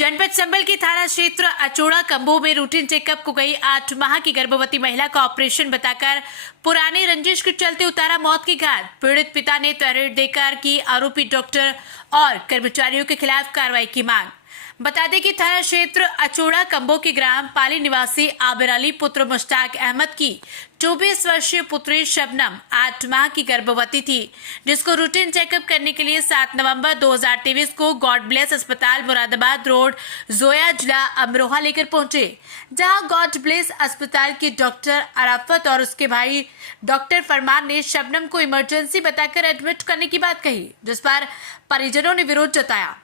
जनपद संबल के थाना क्षेत्र अचोड़ा कंबो में रूटीन चेकअप को गई 8 माह की गर्भवती महिला का ऑपरेशन बताकर पुरानी रंजिश के चलते उतारा मौत की घाट। पीड़ित पिता ने तहरीर देकर की आरोपी डॉक्टर और कर्मचारियों के खिलाफ कार्रवाई की मांग। बता दें कि थाना क्षेत्र अचोड़ा कंबो के ग्राम पाली निवासी आबिर अली पुत्र मुश्ताक अहमद की 24 वर्षीय पुत्री शबनम 8 माह की गर्भवती थी, जिसको रूटीन चेकअप करने के लिए 7 नवंबर 2023 को गॉड ब्लेस अस्पताल मुरादाबाद रोड जोया जिला अमरोहा लेकर पहुंचे, जहां गॉड ब्लेस अस्पताल के डॉक्टर अराफत और उसके भाई डॉक्टर फरमान ने शबनम को इमरजेंसी बताकर एडमिट करने की बात कही, जिस पर परिजनों ने विरोध जताया,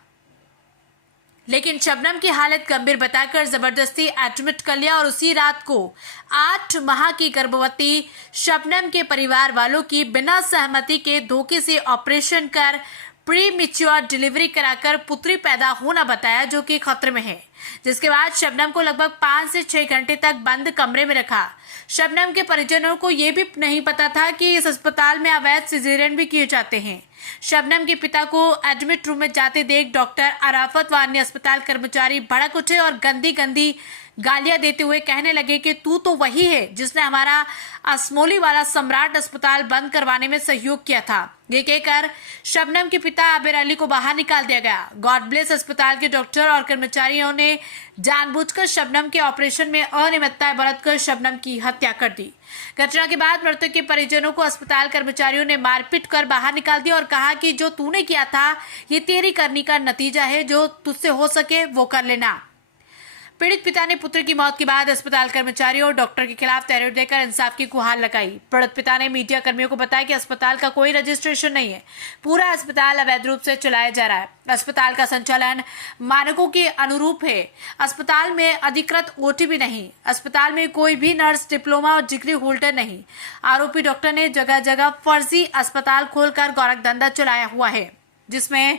लेकिन शबनम की हालत गंभीर बताकर जबरदस्ती एडमिट कर लिया और उसी रात को 8 माह की गर्भवती शबनम के परिवार वालों की बिना सहमति के धोखे से ऑपरेशन कर प्री मैच्योर डिलीवरी कराकर पुत्री पैदा होना बताया, जो कि खतरे में है। जिसके बाद शबनम को लगभग 5 से 6 घंटे तक बंद कमरे में रखा। शबनम के परिजनों को यह भी नहीं पता था कि इस अस्पताल में अवैध सिजेरियन भी किए जाते हैं। शबनम के पिता को एडमिट रूम में जाते देख डॉक्टर अराफत व अन्य अस्पताल कर्मचारी भड़क उठे और गंदी गालियां देते हुए कहने लगे कि तू तो वही है जिसने हमारा असमोली वाला सम्राट अस्पताल बंद करवाने में सहयोग किया था। ये कहकर शबनम के पिता आबिर अली को बाहर निकाल दिया गया। गॉड ब्लेस अस्पताल के डॉक्टर और कर्मचारियों ने जानबूझकर शबनम के ऑपरेशन में अनियमितताएं बरतकर शबनम की हत्या कर दी। घटना के बाद मृतक के परिजनों को अस्पताल कर्मचारियों ने मारपीट कर बाहर निकाल दिया और कहा कि जो तूने किया था ये तेरी करनी का नतीजा है, जो तुझसे हो सके वो कर लेना। पीड़ित पिता ने पुत्र की मौत के बाद अस्पताल कर्मचारियों और डॉक्टर के खिलाफ तहरीर देकर इंसाफ की गुहार लगाई। पीड़ित पिता ने मीडिया कर्मियों को बताया कि अस्पताल का कोई रजिस्ट्रेशन नहीं है, पूरा अस्पताल अवैध रूप से चलाया जा रहा है। अस्पताल का संचालन मानकों के अनुरूप है। अस्पताल में अधिकृत ओटी भी नहीं। अस्पताल में कोई भी नर्स, डिप्लोमा और डिग्री होल्डर नहीं। आरोपी डॉक्टर ने जगह जगह फर्जी अस्पताल खोलकर गोरख धंधा चलाया हुआ है, जिसमें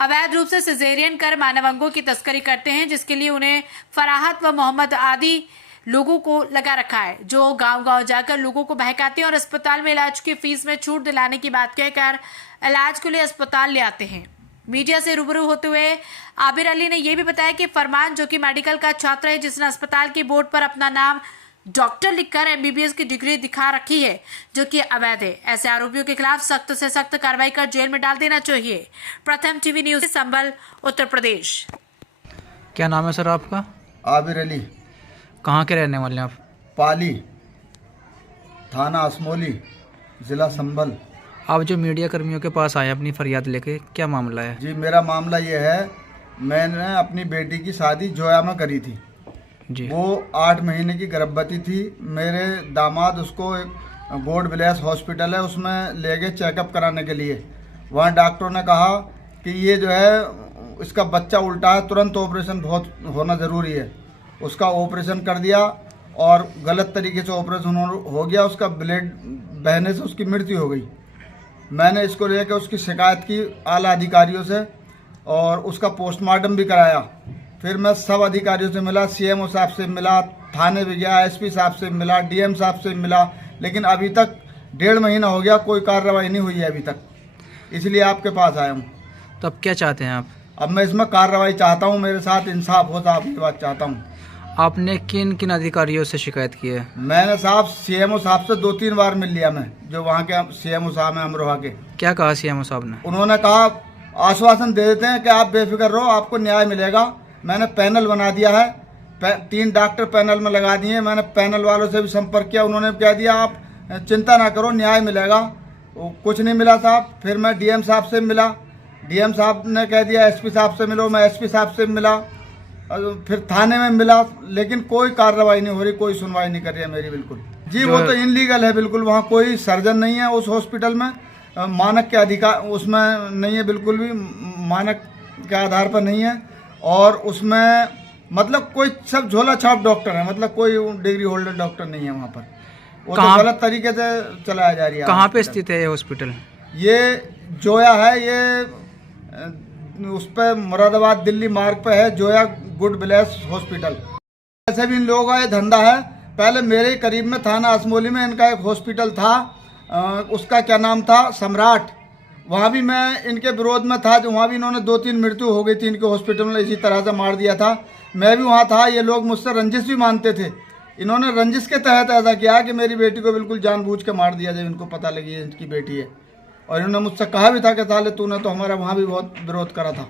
अवैध रूप से सिजेरियन कर मानव अंगों की तस्करी करते हैं, जिसके लिए उन्हें फराहत व मोहम्मद आदि लोगों को लगा रखा है, जो गांव-गांव जाकर लोगों को बहकाते हैं और अस्पताल में इलाज की फीस में छूट दिलाने की बात कहकर इलाज के लिए अस्पताल ले आते हैं। मीडिया से रूबरू होते हुए आबिर अली ने यह भी बताया कि फरमान, जो कि मेडिकल का छात्र है, जिसने अस्पताल की बोर्ड पर अपना नाम डॉक्टर लिखकर MBBS की डिग्री दिखा रखी है, जो कि अवैध है। ऐसे आरोपियों के खिलाफ सख्त से सख्त कार्रवाई कर जेल में डाल देना चाहिए। प्रथम टीवी न्यूज संबल, उत्तर प्रदेश। क्या नाम है सर आपका? आबिर अली। कहाँ के रहने वाले हैं आप? पाली, थाना असमोली, जिला संबल। आप जो मीडिया कर्मियों के पास आए अपनी फरियाद लेके, क्या मामला है? जी, मेरा मामला ये है, मैंने अपनी बेटी की शादी जोया में करी थी जी। वो 8 महीने की गर्भवती थी। मेरे दामाद उसको गॉड ब्लेस हॉस्पिटल है उसमें ले गए चेकअप कराने के लिए। वहाँ डॉक्टरों ने कहा कि ये जो है इसका बच्चा उल्टा है, तुरंत ऑपरेशन बहुत होना ज़रूरी है। उसका ऑपरेशन कर दिया और गलत तरीके से ऑपरेशन हो गया। उसका ब्लड बहने से उसकी मृत्यु हो गई। मैंने इसको लेकर उसकी शिकायत की आला अधिकारियों से और उसका पोस्टमार्टम भी कराया। फिर मैं सब अधिकारियों से मिला, CMO साहब से मिला, थाने भी गया, SP साहब से मिला, DM साहब से मिला, लेकिन अभी तक 1.5 महीना हो गया, कोई कार्रवाई नहीं हुई है अभी तक। इसलिए आपके पास आया हूँ। तो अब क्या चाहते हैं आप? अब मैं इसमें कार्रवाई चाहता हूँ, मेरे साथ इंसाफ होता, आपकी बात चाहता हूँ। आपने किन किन अधिकारियों से शिकायत की है? मैंने साहब CMO साहब से 2-3 बार मिल लिया मैं, जो वहाँ के CMO साहब हैं अमरोहा के। क्या कहा CMO साहब ने? उन्होंने कहा, आश्वासन दे देते हैं कि आप बेफिक्र रहो, आपको न्याय मिलेगा। मैंने पैनल बना दिया है, 3 डॉक्टर पैनल में लगा दिए। मैंने पैनल वालों से भी संपर्क किया, उन्होंने कह दिया आप चिंता ना करो, न्याय मिलेगा। कुछ नहीं मिला साहब। फिर मैं DM साहब से मिला, DM साहब ने कह दिया SP साहब से मिलो, मैं SP साहब से मिला, फिर थाने में मिला, लेकिन कोई कार्रवाई नहीं हो रही, कोई सुनवाई नहीं कर रही है मेरी बिल्कुल। जी, वो तो इनलीगल है बिल्कुल। वहाँ कोई सर्जन नहीं है उस हॉस्पिटल में, मानक के अधिकार उसमें नहीं है, बिल्कुल भी मानक के आधार पर नहीं है। और उसमें मतलब कोई सब झोला छाप डॉक्टर है, मतलब कोई डिग्री होल्डर डॉक्टर नहीं है वहाँ पर। वो तो गलत तरीके से चलाया जा रही है। कहाँ पे स्थित है ये हॉस्पिटल? ये जोया है, ये उस पर मुरादाबाद दिल्ली मार्ग पे है, जोया गुड ब्लेस हॉस्पिटल। ऐसे भी इन लोगों का ये धंधा है। पहले मेरे करीब में थाना असमोली में इनका एक हॉस्पिटल था, उसका क्या नाम था, सम्राट। वहाँ भी मैं इनके विरोध में था, जो वहाँ भी इन्होंने 2-3 मृत्यु हो गई थी इनके हॉस्पिटल में, इसी तरह से मार दिया था। मैं भी वहाँ था, ये लोग मुझसे रंजिश भी मानते थे। इन्होंने रंजिश के तहत ऐसा किया कि मेरी बेटी को बिल्कुल जानबूझ के मार दिया जब इनको पता लगी है इनकी बेटी है। और इन्होंने मुझसे कहा भी था कि साले तूने तो हमारा वहाँ भी बहुत विरोध करा था।